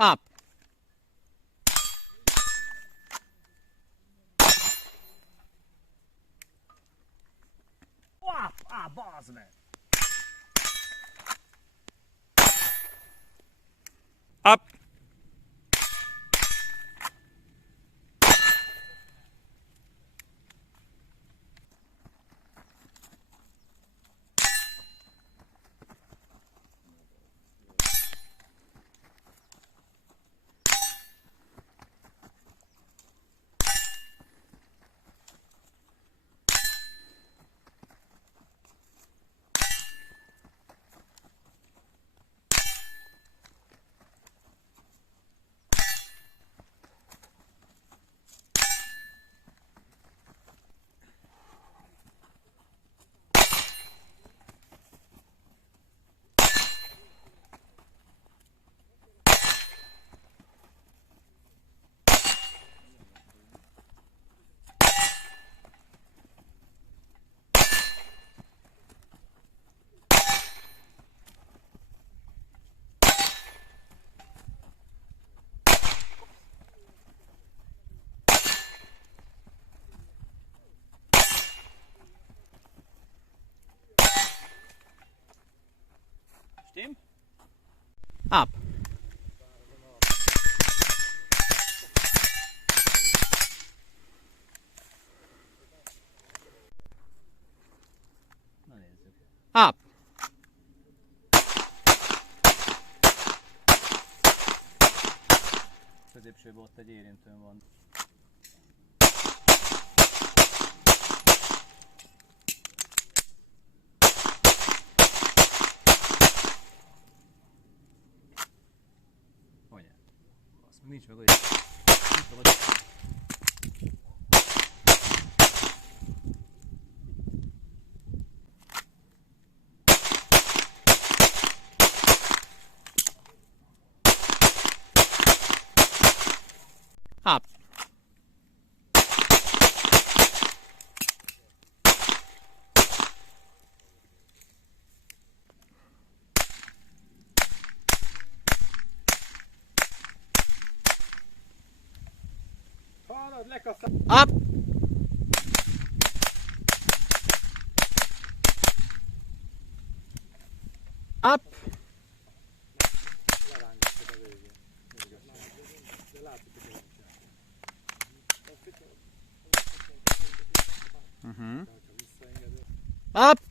Up. Bazd meg! Up. Stimmt? Up. Na nézzük. Up. Középsőben ott egy érintőn van. Hogyan? Azt nincs meg olyan. Nincs meg olyan. Up. Hallod, lekaszál! Up. Up. Lerángattad a végén. De látszik, hogy nem csinálja. Mhm. Ha visszaengedő. Up.